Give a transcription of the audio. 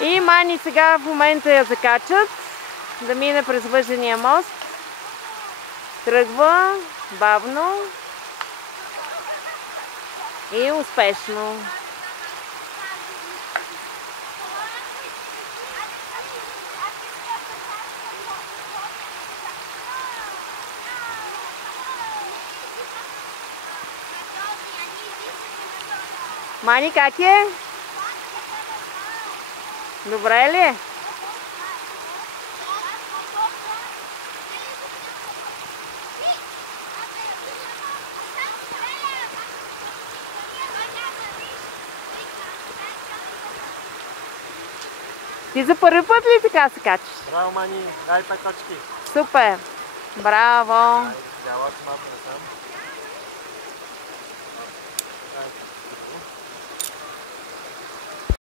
И Мани сега в момента я закачат да мине през въжения мост. Тръгва бавно и успешно. Мани, как е? Добре ли е? Ти за първи път ли така се качиш? Браво, Мани! Дай 5 точки! Супер! Браво! Цялата малко насам.